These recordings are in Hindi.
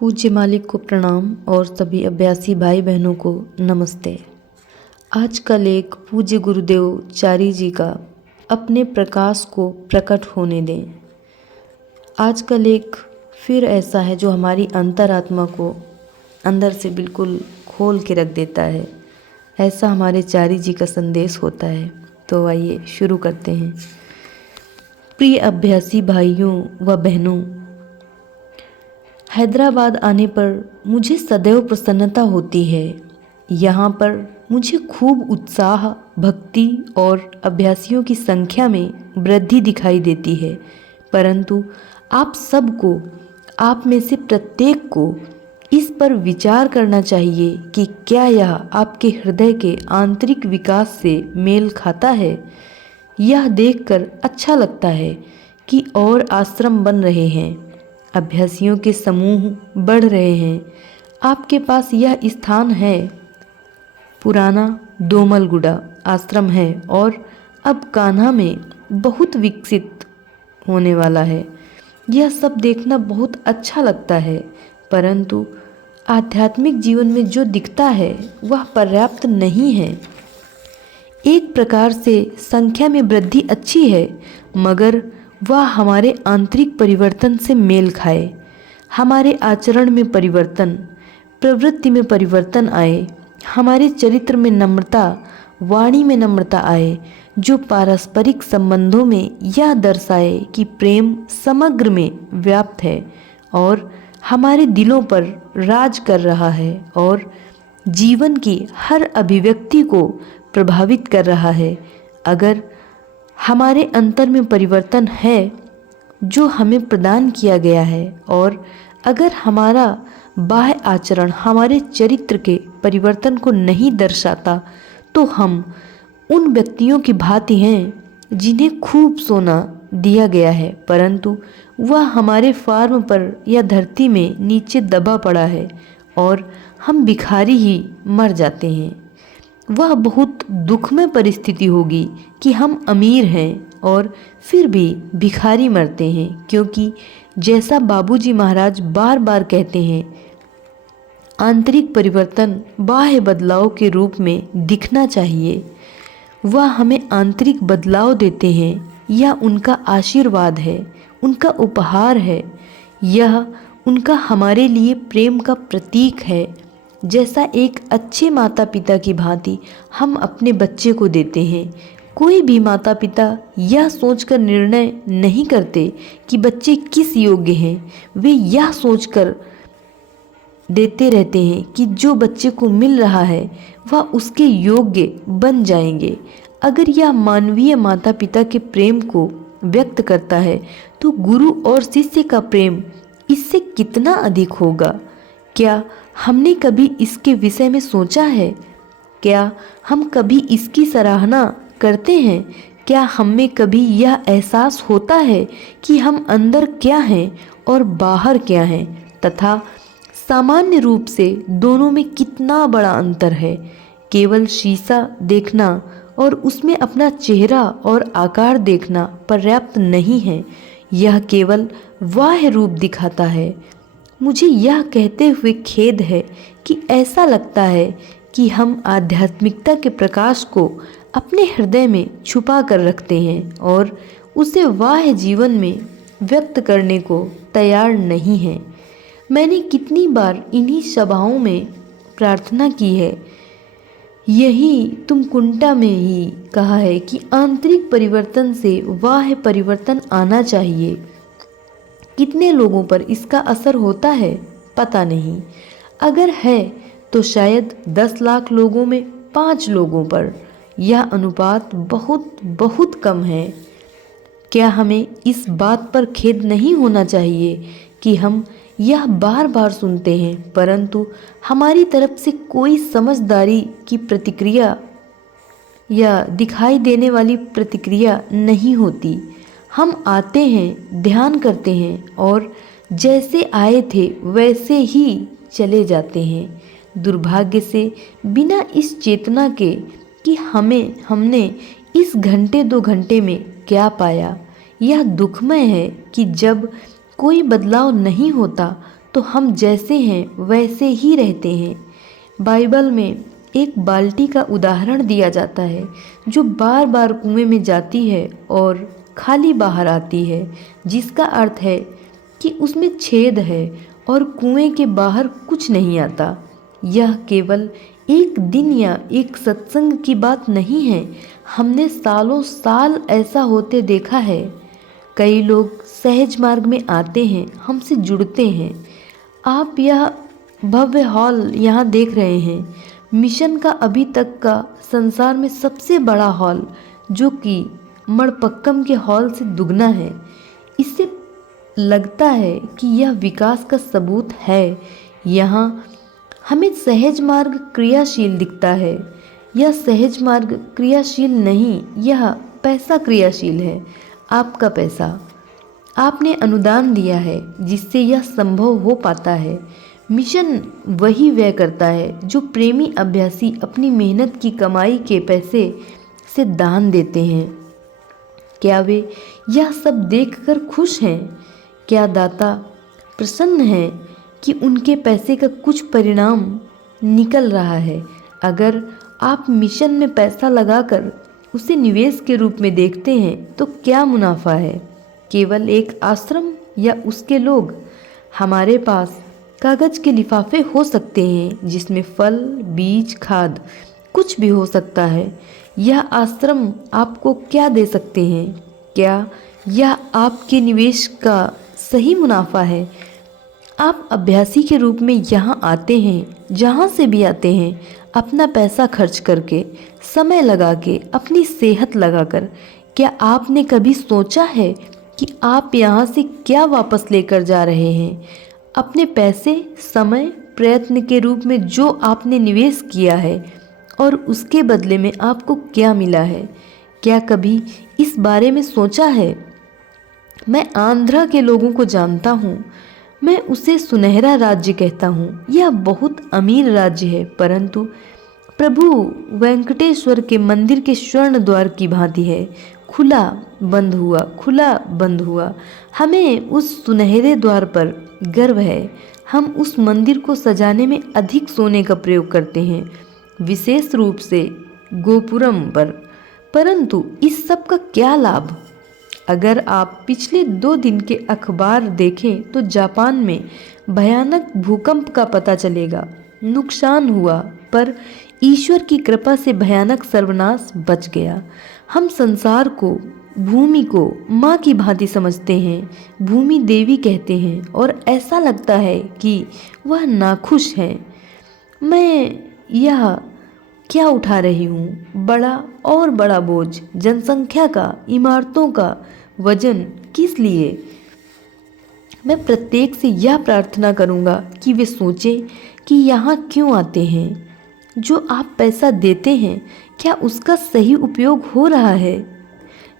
पूज्य मालिक को प्रणाम और सभी अभ्यासी भाई बहनों को नमस्ते। आज का लेख पूज्य गुरुदेव चारी जी का अपने प्रकाश को प्रकट होने दें। आज का लेख फिर ऐसा है जो हमारी अंतरात्मा को अंदर से बिल्कुल खोल के रख देता है। ऐसा हमारे चारी जी का संदेश होता है। तो आइए शुरू करते हैं। प्रिय अभ्यासी भाइयों व बहनों, हैदराबाद आने पर मुझे सदैव प्रसन्नता होती है। यहाँ पर मुझे खूब उत्साह, भक्ति और अभ्यासियों की संख्या में वृद्धि दिखाई देती है। परंतु आप सबको, आप में से प्रत्येक को इस पर विचार करना चाहिए कि क्या यह आपके हृदय के आंतरिक विकास से मेल खाता है। यह देखकर अच्छा लगता है कि और आश्रम बन रहे हैं, अभ्यासियों के समूह बढ़ रहे हैं। आपके पास यह स्थान है, पुराना दोमलगुड़ा आश्रम है और अब कान्हा में बहुत विकसित होने वाला है। यह सब देखना बहुत अच्छा लगता है, परंतु आध्यात्मिक जीवन में जो दिखता है वह पर्याप्त नहीं है। एक प्रकार से संख्या में वृद्धि अच्छी है, मगर वह हमारे आंतरिक परिवर्तन से मेल खाए, हमारे आचरण में परिवर्तन, प्रवृत्ति में परिवर्तन आए, हमारे चरित्र में नम्रता, वाणी में नम्रता आए, जो पारस्परिक संबंधों में यह दर्शाए कि प्रेम समग्र में व्याप्त है और हमारे दिलों पर राज कर रहा है और जीवन की हर अभिव्यक्ति को प्रभावित कर रहा है। अगर हमारे अंतर में परिवर्तन है जो हमें प्रदान किया गया है और अगर हमारा बाह्य आचरण हमारे चरित्र के परिवर्तन को नहीं दर्शाता, तो हम उन व्यक्तियों की भांति हैं जिन्हें खूब सोना दिया गया है, परंतु वह हमारे फार्म पर या धरती में नीचे दबा पड़ा है और हम भिखारी ही मर जाते हैं। वह बहुत दुखमय परिस्थिति होगी कि हम अमीर हैं और फिर भी भिखारी मरते हैं, क्योंकि जैसा बाबूजी महाराज बार बार कहते हैं, आंतरिक परिवर्तन बाह्य बदलाव के रूप में दिखना चाहिए। वह हमें आंतरिक बदलाव देते हैं, यह उनका आशीर्वाद है, उनका उपहार है, यह उनका हमारे लिए प्रेम का प्रतीक है। जैसा एक अच्छे माता पिता की भांति हम अपने बच्चे को देते हैं। कोई भी माता पिता यह सोचकर निर्णय नहीं करते कि बच्चे किस योग्य हैं, वे यह सोचकर देते रहते हैं कि जो बच्चे को मिल रहा है वह उसके योग्य बन जाएंगे। अगर यह मानवीय माता पिता के प्रेम को व्यक्त करता है, तो गुरु और शिष्य का प्रेम इससे कितना अधिक होगा। क्या हमने कभी इसके विषय में सोचा है? क्या हम कभी इसकी सराहना करते हैं? क्या हम में कभी यह एहसास होता है कि हम अंदर क्या हैं और बाहर क्या हैं, तथा सामान्य रूप से दोनों में कितना बड़ा अंतर है? केवल शीशा देखना और उसमें अपना चेहरा और आकार देखना पर्याप्त नहीं है, यह केवल बाह्य रूप दिखाता है। मुझे यह कहते हुए खेद है कि ऐसा लगता है कि हम आध्यात्मिकता के प्रकाश को अपने हृदय में छुपा कर रखते हैं और उसे बाह्य जीवन में व्यक्त करने को तैयार नहीं हैं। मैंने कितनी बार इन्हीं सभाओं में प्रार्थना की है, यही तुम कुंटा में ही कहा है कि आंतरिक परिवर्तन से बाह्य परिवर्तन आना चाहिए। कितने लोगों पर इसका असर होता है पता नहीं। अगर है तो शायद 10 लाख लोगों में 5 लोगों पर। यह अनुपात बहुत बहुत कम है। क्या हमें इस बात पर खेद नहीं होना चाहिए कि हम यह बार बार सुनते हैं, परंतु हमारी तरफ से कोई समझदारी की प्रतिक्रिया या दिखाई देने वाली प्रतिक्रिया नहीं होती। हम आते हैं, ध्यान करते हैं और जैसे आए थे वैसे ही चले जाते हैं, दुर्भाग्य से बिना इस चेतना के कि हमने इस घंटे 2 घंटे में क्या पाया। यह दुखमय है कि जब कोई बदलाव नहीं होता तो हम जैसे हैं वैसे ही रहते हैं। बाइबल में एक बाल्टी का उदाहरण दिया जाता है जो बार बार कुएं में जाती है और खाली बाहर आती है, जिसका अर्थ है कि उसमें छेद है और कुएं के बाहर कुछ नहीं आता। यह केवल एक दिन या एक सत्संग की बात नहीं है, हमने सालों साल ऐसा होते देखा है। कई लोग सहज मार्ग में आते हैं, हमसे जुड़ते हैं। आप यह भव्य हॉल यहाँ देख रहे हैं, मिशन का अभी तक का संसार में सबसे बड़ा हॉल, जो कि मणपक्कम के हॉल से दुगना है। इससे लगता है कि यह विकास का सबूत है। यहाँ हमें सहज मार्ग क्रियाशील दिखता है। यह सहज मार्ग क्रियाशील नहीं, यह पैसा क्रियाशील है। आपका पैसा, आपने अनुदान दिया है जिससे यह संभव हो पाता है। मिशन वही व्यय करता है जो प्रेमी अभ्यासी अपनी मेहनत की कमाई के पैसे से दान देते हैं। क्या वे यह सब देखकर खुश हैं? क्या दाता प्रसन्न है कि उनके पैसे का कुछ परिणाम निकल रहा है? अगर आप मिशन में पैसा लगाकर उसे निवेश के रूप में देखते हैं तो क्या मुनाफा है? केवल एक आश्रम या उसके लोग? हमारे पास कागज के लिफाफे हो सकते हैं जिसमें फल, बीज, खाद कुछ भी हो सकता है। यह आश्रम आपको क्या दे सकते हैं? क्या यह आपके निवेश का सही मुनाफा है? आप अभ्यासी के रूप में यहाँ आते हैं, जहाँ से भी आते हैं, अपना पैसा खर्च करके, समय लगा के, अपनी सेहत लगाकर। क्या आपने कभी सोचा है कि आप यहाँ से क्या वापस लेकर जा रहे हैं? अपने पैसे, समय, प्रयत्न के रूप में जो आपने निवेश किया है और उसके बदले में आपको क्या मिला है? क्या कभी इस बारे में सोचा है? मैं आंध्रा के लोगों को जानता हूँ। मैं उसे सुनहरा राज्य कहता हूँ। यह बहुत अमीर राज्य है, परंतु प्रभु वेंकटेश्वर के मंदिर के स्वर्ण द्वार की भांति है, खुला बंद हुआ, खुला बंद हुआ। हमें उस सुनहरे द्वार पर गर्व है। हम उस मंदिर को सजाने में अधिक सोने का प्रयोग करते हैं, विशेष रूप से गोपुरम पर। परंतु इस सब का क्या लाभ? अगर आप पिछले 2 दिन के अखबार देखें तो जापान में भयानक भूकंप का पता चलेगा। नुकसान हुआ, पर ईश्वर की कृपा से भयानक सर्वनाश बच गया। हम संसार को, भूमि को माँ की भांति समझते हैं, भूमि देवी कहते हैं, और ऐसा लगता है कि वह नाखुश है। मैं यह क्या उठा रही हूँ? बड़ा और बड़ा बोझ, जनसंख्या का, इमारतों का वजन। किस लिए? मैं प्रत्येक से यह प्रार्थना करूँगा कि वे सोचें कि यहाँ क्यों आते हैं। जो आप पैसा देते हैं, क्या उसका सही उपयोग हो रहा है?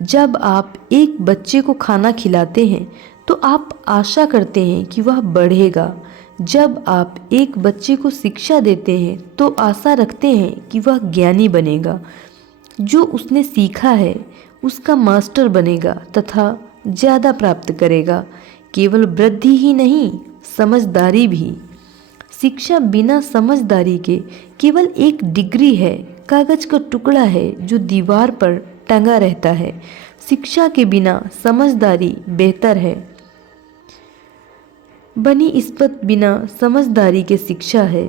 जब आप एक बच्चे को खाना खिलाते हैं तो आप आशा करते हैं कि वह बढ़ेगा। जब आप एक बच्चे को शिक्षा देते हैं तो आशा रखते हैं कि वह ज्ञानी बनेगा। जो उसने सीखा है उसका मास्टर बनेगा तथा ज़्यादा प्राप्त करेगा। केवल वृद्धि ही नहीं, समझदारी भी। शिक्षा बिना समझदारी के केवल एक डिग्री है, कागज का टुकड़ा है जो दीवार पर टंगा रहता है। शिक्षा के बिना समझदारी बेहतर है। बनी इस्पत बिना समझदारी के शिक्षा है।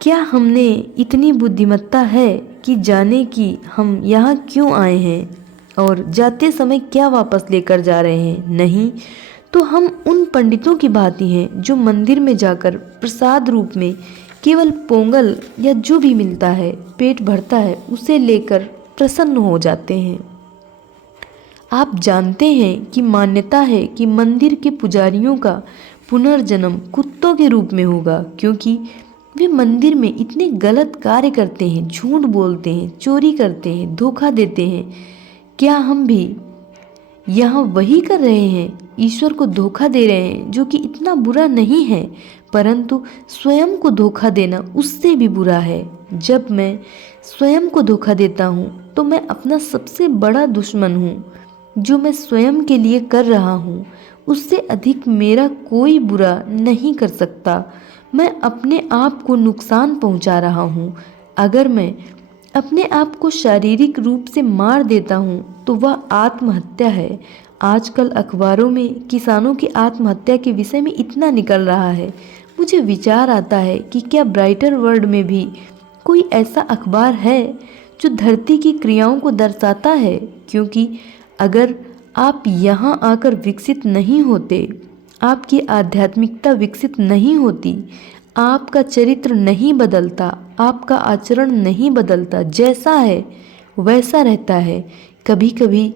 क्या हमने इतनी बुद्धिमत्ता है कि जाने कि हम यहाँ क्यों आए हैं और जाते समय क्या वापस लेकर जा रहे हैं? नहीं, तो हम उन पंडितों की भांति हैं जो मंदिर में जाकर प्रसाद रूप में केवल पोंगल या जो भी मिलता है, पेट भरता है, उसे लेकर प्रसन्न हो जाते हैं। आप जानते हैं कि मान्यता है कि मंदिर के पुजारियों का पुनर्जन्म कुत्तों के रूप में होगा, क्योंकि वे मंदिर में इतने गलत कार्य करते हैं, झूठ बोलते हैं, चोरी करते हैं, धोखा देते हैं। क्या हम भी यहाँ वही कर रहे हैं? ईश्वर को धोखा दे रहे हैं, जो कि इतना बुरा नहीं है, परंतु स्वयं को धोखा देना उससे भी बुरा है। जब मैं स्वयं को धोखा देता हूँ तो मैं अपना सबसे बड़ा दुश्मन हूँ। जो मैं स्वयं के लिए कर रहा हूँ उससे अधिक मेरा कोई बुरा नहीं कर सकता। मैं अपने आप को नुकसान पहुंचा रहा हूँ। अगर मैं अपने आप को शारीरिक रूप से मार देता हूँ तो वह आत्महत्या है। आजकल अखबारों में किसानों की आत्महत्या के विषय में इतना निकल रहा है। मुझे विचार आता है कि क्या ब्राइटर वर्ल्ड में भी कोई ऐसा अखबार है जो धरती की क्रियाओं को दर्शाता है, क्योंकि अगर आप यहाँ आकर विकसित नहीं होते, आपकी आध्यात्मिकता विकसित नहीं होती, आपका चरित्र नहीं बदलता, आपका आचरण नहीं बदलता, जैसा है वैसा रहता है, कभी कभी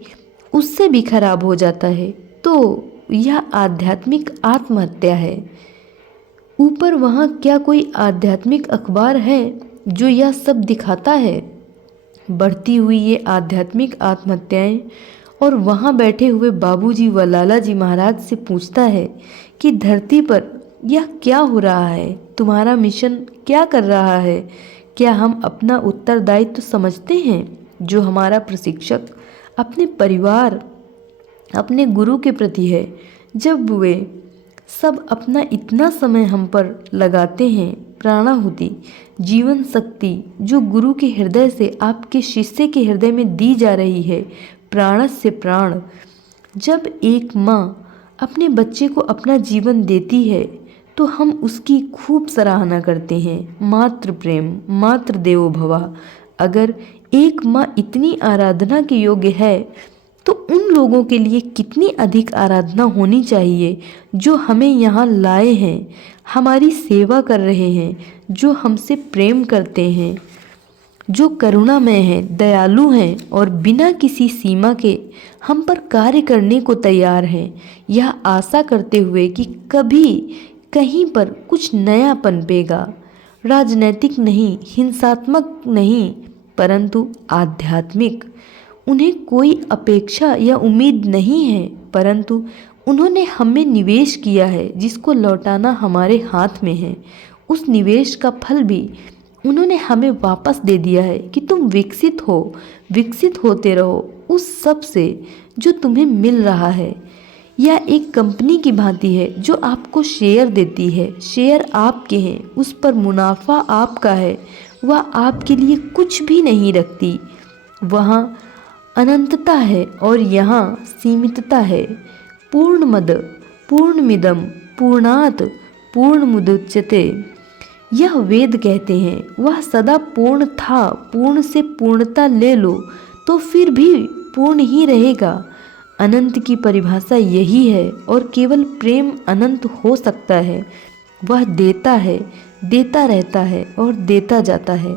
उससे भी खराब हो जाता है, तो यह आध्यात्मिक आत्महत्या है। ऊपर वहाँ क्या कोई आध्यात्मिक अखबार है जो यह सब दिखाता है? बढ़ती हुई ये आध्यात्मिक आत्महत्याएं, और वहाँ बैठे हुए बाबूजी व लालाजी महाराज से पूछता है कि धरती पर यह क्या हो रहा है, तुम्हारा मिशन क्या कर रहा है? क्या हम अपना उत्तरदायित्व समझते हैं जो हमारा प्रशिक्षक अपने परिवार, अपने गुरु के प्रति है? जब वे सब अपना इतना समय हम पर लगाते हैं, प्राणाहुति, जीवन शक्ति जो गुरु के हृदय से आपके शिष्य के हृदय में दी जा रही है, प्राणस्य प्राण। जब एक माँ अपने बच्चे को अपना जीवन देती है तो हम उसकी खूब सराहना करते हैं। मातृ प्रेम, मातृ देवो भव। अगर एक माँ इतनी आराधना के योग्य है तो उन लोगों के लिए कितनी अधिक आराधना होनी चाहिए जो हमें यहाँ लाए हैं, हमारी सेवा कर रहे हैं, जो हमसे प्रेम करते हैं, जो करुणामय हैं, दयालु हैं और बिना किसी सीमा के हम पर कार्य करने को तैयार हैं, यह आशा करते हुए कि कभी कहीं पर कुछ नया पनपेगा। राजनैतिक नहीं, हिंसात्मक नहीं, परंतु आध्यात्मिक। उन्हें कोई अपेक्षा या उम्मीद नहीं है, परंतु उन्होंने हमें निवेश किया है जिसको लौटाना हमारे हाथ में है। उस निवेश का फल भी उन्होंने हमें वापस दे दिया है कि तुम विकसित हो, विकसित होते रहो उस सब से जो तुम्हें मिल रहा है। यह एक कंपनी की भांति है जो आपको शेयर देती है। शेयर आपके हैं, उस पर मुनाफा आपका है, वह आपके लिए कुछ भी नहीं रखती। वहाँ अनंतता है और यहाँ सीमितता है। पूर्णमद पूर्णमिदं पूर्णात् पूर्णमुदच्यते, यह वेद कहते हैं। वह सदा पूर्ण था, पूर्ण से पूर्णता ले लो तो फिर भी पूर्ण ही रहेगा। अनंत की परिभाषा यही है और केवल प्रेम अनंत हो सकता है। वह देता है, देता रहता है और देता जाता है।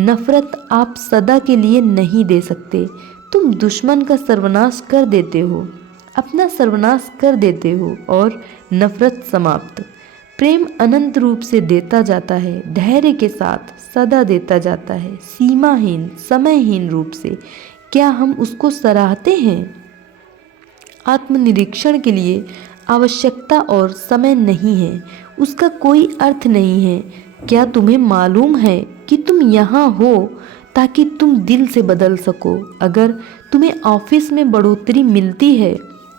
नफरत आप सदा के लिए नहीं दे सकते। तुम दुश्मन का सर्वनाश कर देते हो, अपना सर्वनाश कर देते हो और नफरत समाप्त। प्रेम अनंत रूप से देता जाता है, धैर्य के साथ सदा देता जाता है, सीमाहीन, समयहीन रूप से। क्या हम उसको सराहते हैं? आत्मनिरीक्षण के लिए आवश्यकता और समय नहीं है, उसका कोई अर्थ नहीं है। क्या तुम्हें मालूम है कि तुम यहाँ हो ताकि तुम दिल से बदल सको? अगर तुम्हें ऑफिस में बढ़ोतरी मिलती है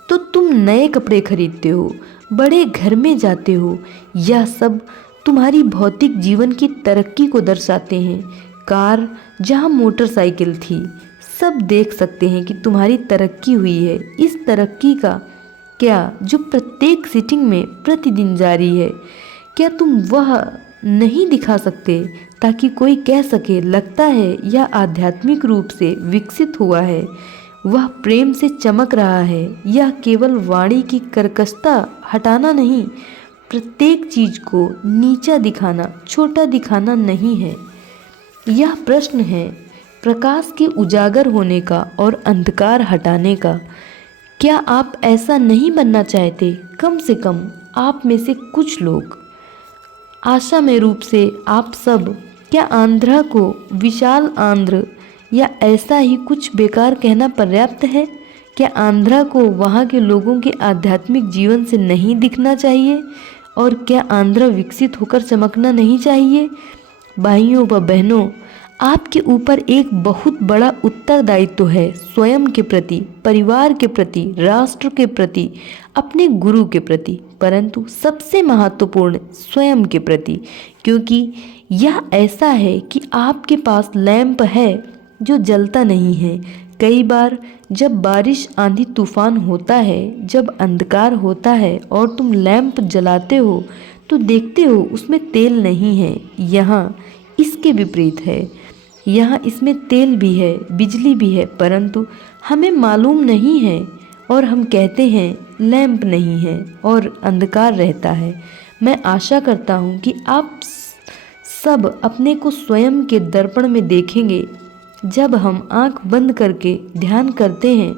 तो तुम नए कपड़े खरीदते हो, बड़े घर में जाते हो। यह सब तुम्हारी भौतिक जीवन की तरक्की को दर्शाते हैं। कार जहाँ मोटरसाइकिल थी, सब देख सकते हैं कि तुम्हारी तरक्की हुई है। इस तरक्की का क्या जो प्रत्येक सीटिंग में प्रतिदिन जारी है, क्या तुम वह नहीं दिखा सकते ताकि कोई कह सके लगता है यह आध्यात्मिक रूप से विकसित हुआ है, वह प्रेम से चमक रहा है। यह केवल वाणी की कर्कशता हटाना नहीं, प्रत्येक चीज को नीचा दिखाना, छोटा दिखाना नहीं है। यह प्रश्न है प्रकाश के उजागर होने का और अंधकार हटाने का। क्या आप ऐसा नहीं बनना चाहते? कम से कम आप में से कुछ लोग। आशामय रूप से आप सब। क्या आंध्रा को विशाल आंध्र या ऐसा ही कुछ बेकार कहना पर्याप्त है? क्या आंध्रा को वहाँ के लोगों के आध्यात्मिक जीवन से नहीं दिखना चाहिए? और क्या आंध्रा विकसित होकर चमकना नहीं चाहिए? भाइयों व बहनों, आपके ऊपर एक बहुत बड़ा उत्तरदायित्व है, स्वयं के प्रति, परिवार के प्रति, राष्ट्र के प्रति, अपने गुरु के प्रति, परंतु सबसे महत्वपूर्ण स्वयं के प्रति, क्योंकि यह ऐसा है कि आपके पास लैंप है जो जलता नहीं है। कई बार जब बारिश, आंधी, तूफान होता है, जब अंधकार होता है और तुम लैंप जलाते हो तो देखते हो उसमें तेल नहीं है। यहाँ इसके विपरीत है, यहाँ इसमें तेल भी है, बिजली भी है, परंतु हमें मालूम नहीं है और हम कहते हैं लैंप नहीं है और अंधकार रहता है। मैं आशा करता हूँ कि आप सब अपने को स्वयं के दर्पण में देखेंगे। जब हम आंख बंद करके ध्यान करते हैं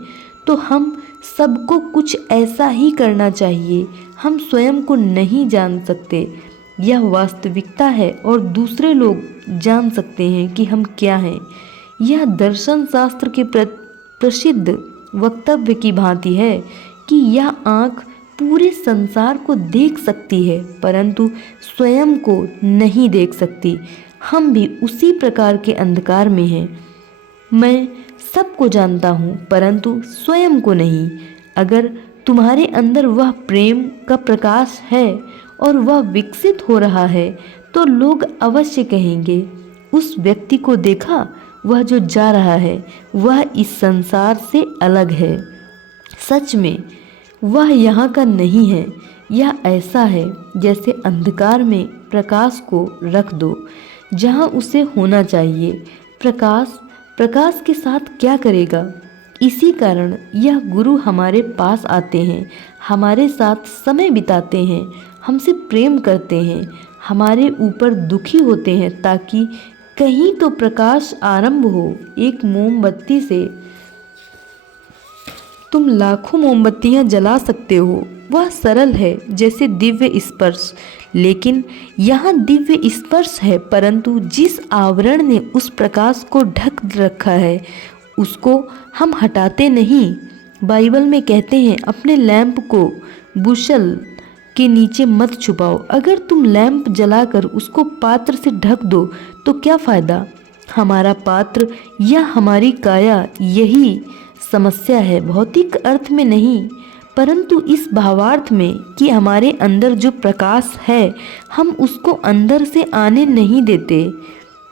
तो हम सबको कुछ ऐसा ही करना चाहिए। हम स्वयं को नहीं जान सकते, यह वास्तविकता है, और दूसरे लोग जान सकते हैं कि हम क्या हैं। यह दर्शन शास्त्र के प्रसिद्ध वक्तव्य की भांति है कि यह आँख पूरे संसार को देख सकती है परंतु स्वयं को नहीं देख सकती। हम भी उसी प्रकार के अंधकार में हैं। मैं सबको जानता हूँ परंतु स्वयं को नहीं। अगर तुम्हारे अंदर वह प्रेम का प्रकाश है और वह विकसित हो रहा है तो लोग अवश्य कहेंगे, उस व्यक्ति को देखा, वह जो जा रहा है वह इस संसार से अलग है। सच में वह यहाँ का नहीं है। यह ऐसा है जैसे अंधकार में प्रकाश को रख दो जहाँ उसे होना चाहिए। प्रकाश के साथ क्या करेगा? इसी कारण यह गुरु हमारे पास आते हैं, हमारे साथ समय बिताते हैं, हमसे प्रेम करते हैं, हमारे ऊपर दुखी होते हैं ताकि कहीं तो प्रकाश आरंभ हो। एक मोमबत्ती से तुम लाखों मोमबत्तियां जला सकते हो। वह सरल है जैसे दिव्य स्पर्श, लेकिन यहाँ दिव्य स्पर्श है परंतु जिस आवरण ने उस प्रकाश को ढक रखा है उसको हम हटाते नहीं। बाइबल में कहते हैं अपने लैंप को बुशल के नीचे मत छुपाओ। अगर तुम लैंप जलाकर उसको पात्र से ढक दो तो क्या फ़ायदा? हमारा पात्र या हमारी काया, यही समस्या है। भौतिक अर्थ में नहीं परंतु इस भावार्थ में कि हमारे अंदर जो प्रकाश है हम उसको अंदर से आने नहीं देते।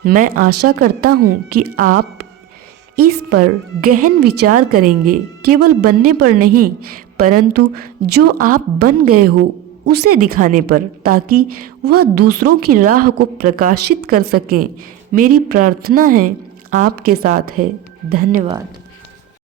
मैं आशा करता हूँ कि आप इस पर गहन विचार करेंगे, केवल बनने पर नहीं परंतु जो आप बन गए हो उसे दिखाने पर, ताकि वह दूसरों की राह को प्रकाशित कर सकें। मेरी प्रार्थना है आपके साथ है। धन्यवाद।